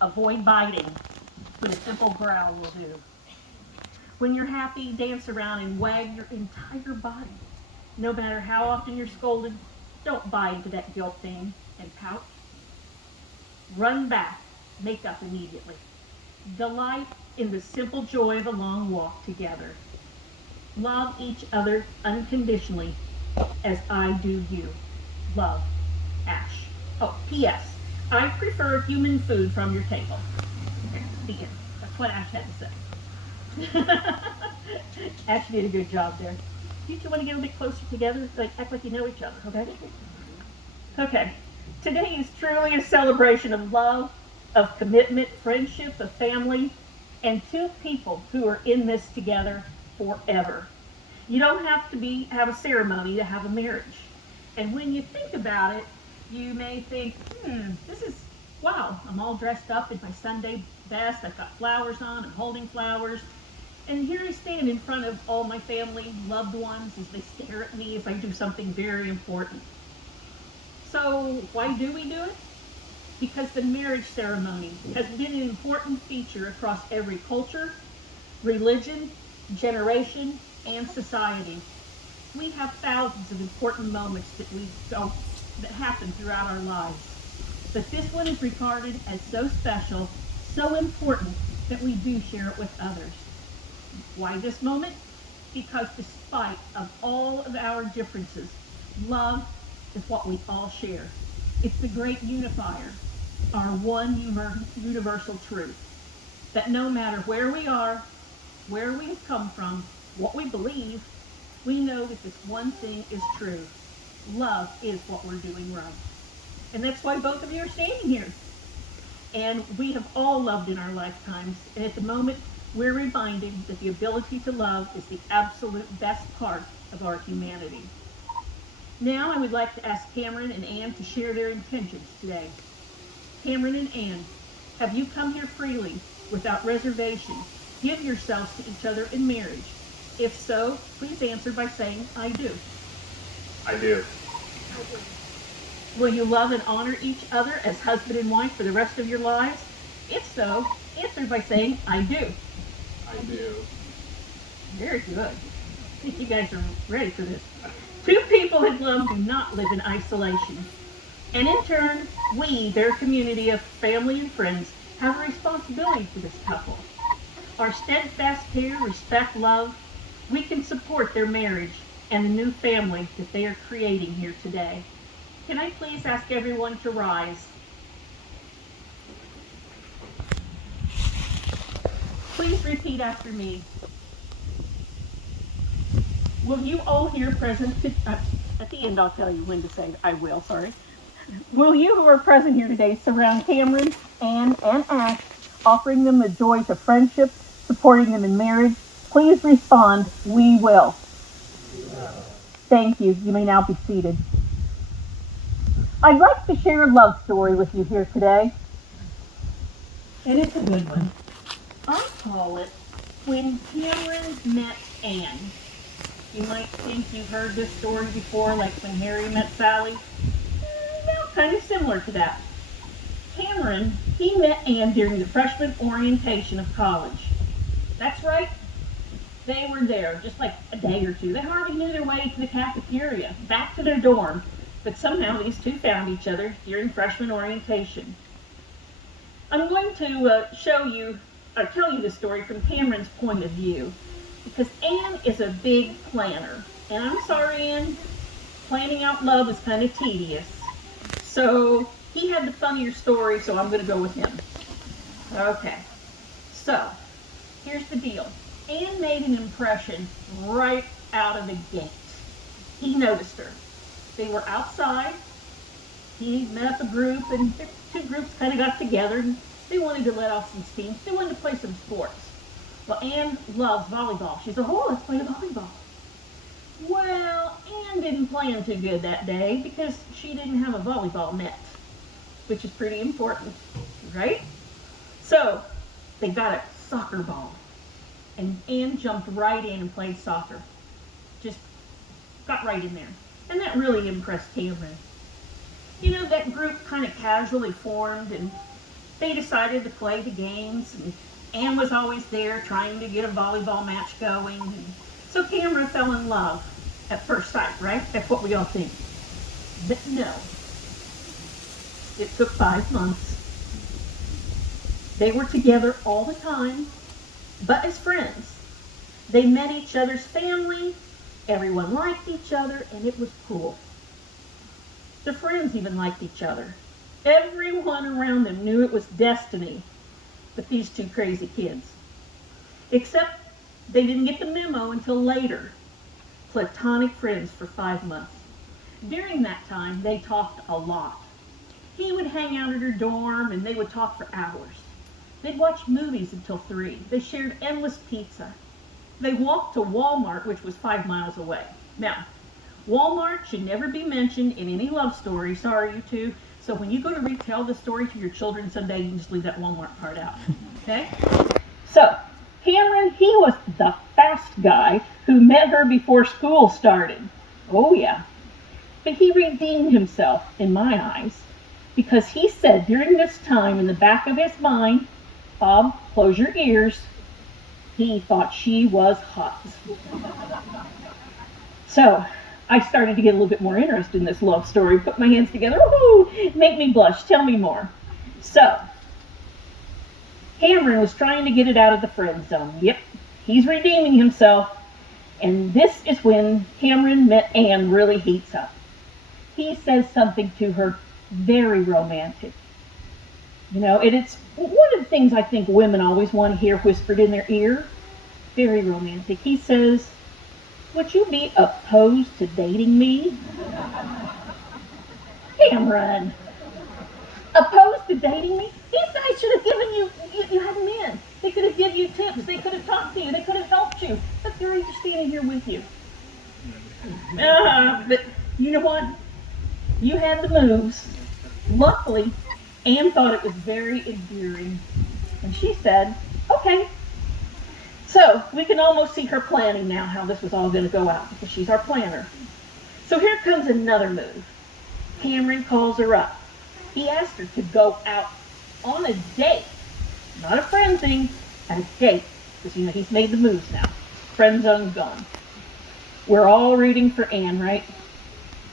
Avoid biting, but a simple growl will do. When you're happy, dance around and wag your entire body. No matter how often you're scolded, don't buy into that guilt thing and pout. Run back, make up immediately. Delight in the simple joy of a long walk together. Love each other unconditionally as I do you. Love, Ash. Oh, P.S. I prefer human food from your table. The end. That's what Ash had to say. Ash did a good job there. You two want to get a bit closer together? Like act like you know each other, okay? Okay. Today is truly a celebration of love, of commitment, friendship, of family, and two people who are in this together forever. You don't have to have a ceremony to have a marriage. And when you think about it, you may think, this is, wow, I'm all dressed up in my Sunday best. I've got flowers on, I'm holding flowers. And here I stand in front of all my family, loved ones, as they stare at me as I do something very important. So why do we do it? Because the marriage ceremony has been an important feature across every culture, religion, generation, and society. We have thousands of important moments that happen throughout our lives. But this one is regarded as so special, so important, that we do share it with others. Why this moment? Because despite of all of our differences, love is what we all share. It's the great unifier, our one universal truth, that no matter where we are, where we have come from, what we believe, we know that this one thing is true. Love is what we're doing right. And that's why both of you are standing here. And we have all loved in our lifetimes. And at the moment, we're reminded that the ability to love is the absolute best part of our humanity. Now I would like to ask Cameron and Ann to share their intentions today. Cameron and Ann, have you come here freely, without reservation, give yourselves to each other in marriage? If so, please answer by saying, I do. I do. Will you love and honor each other as husband and wife for the rest of your lives? If so, answer by saying, I do. I do. Very good. I think you guys are ready for this. Two people in love do not live in isolation. And in turn, we, their community of family and friends, have a responsibility for this couple. Our steadfast care, respect, love, we can support their marriage and the new family that they are creating here today. Can I please ask everyone to rise? Please repeat after me. Will you all here present, at the end I'll tell you when to say I will, sorry. Will you who are present here today surround Cameron, Ann, and Ash, offering them the joys of friendship, supporting them in marriage? Please respond, we will. Thank you. You may now be seated. I'd like to share a love story with you here today. And it's a good one. I call it When Cameron Met Ann. You might think you've heard this story before, like when Harry met Sally. Well, kind of similar to that. Cameron, he met Ann during the freshman orientation of college. That's right. They were there just like a day or two. They hardly knew their way to the cafeteria, back to their dorm. But somehow these two found each other during freshman orientation. I'm going to tell you the story from Cameron's point of view, because Ann is a big planner. And I'm sorry, Ann, planning out love is kind of tedious. So he had the funnier story, so I'm going to go with him. Okay, so here's the deal. Ann made an impression right out of the gate. He noticed her. They were outside. He met up a group, and the two groups kind of got together, and they wanted to let off some steam. They wanted to play some sports. Well, Ann loves volleyball. She said, oh, let's play volleyball. Well, Ann didn't plan too good that day because she didn't have a volleyball net, which is pretty important, right? So they got a soccer ball, and Ann jumped right in and played soccer. Just got right in there. And that really impressed Cameron. You know, that group kind of casually formed, and They decided to play the games, and Anne was always there trying to get a volleyball match going. So Cameron fell in love at first sight, right? That's what we all think. But no, it took 5 months. They were together all the time, but as friends. They met each other's family, everyone liked each other, and it was cool. The friends even liked each other. Everyone around them knew it was destiny with these two crazy kids. Except they didn't get the memo until later. Platonic friends for 5 months. During that time, they talked a lot. He would hang out at her dorm and they would talk for hours. They'd watch movies until 3. They shared endless pizza. They walked to Walmart, which was 5 miles away. Now, Walmart should never be mentioned in any love story. Sorry, you two. So when you go to retell the story to your children someday, you can just leave that Walmart part out. Okay? So, Cameron, he was the fast guy who met her before school started. Oh, yeah. But he redeemed himself, in my eyes, because he said during this time in the back of his mind, Bob, close your ears, he thought she was hot. So, I started to get a little bit more interested in this love story, put my hands together, woohoo, make me blush, tell me more. So, Cameron was trying to get it out of the friend zone. Yep, he's redeeming himself. And this is when Cameron met Anne really heats up. He says something to her very romantic. You know, and it's one of the things I think women always want to hear whispered in their ear. Very romantic. He says, would you be opposed to dating me? Cameron, opposed to dating me? These guys should have given you had men. They could have given you tips. They could have talked to you. They could have helped you. But they're just standing here with you. But you know what? You had the moves. Luckily, Anne thought it was very endearing. And she said, okay. So we can almost see her planning now how this was all going to go out because she's our planner. So here comes another move. Cameron calls her up. He asked her to go out on a date. Not a friend thing, a date. Because, you know, he's made the moves now. Friend zone's gone. We're all rooting for Anne, right?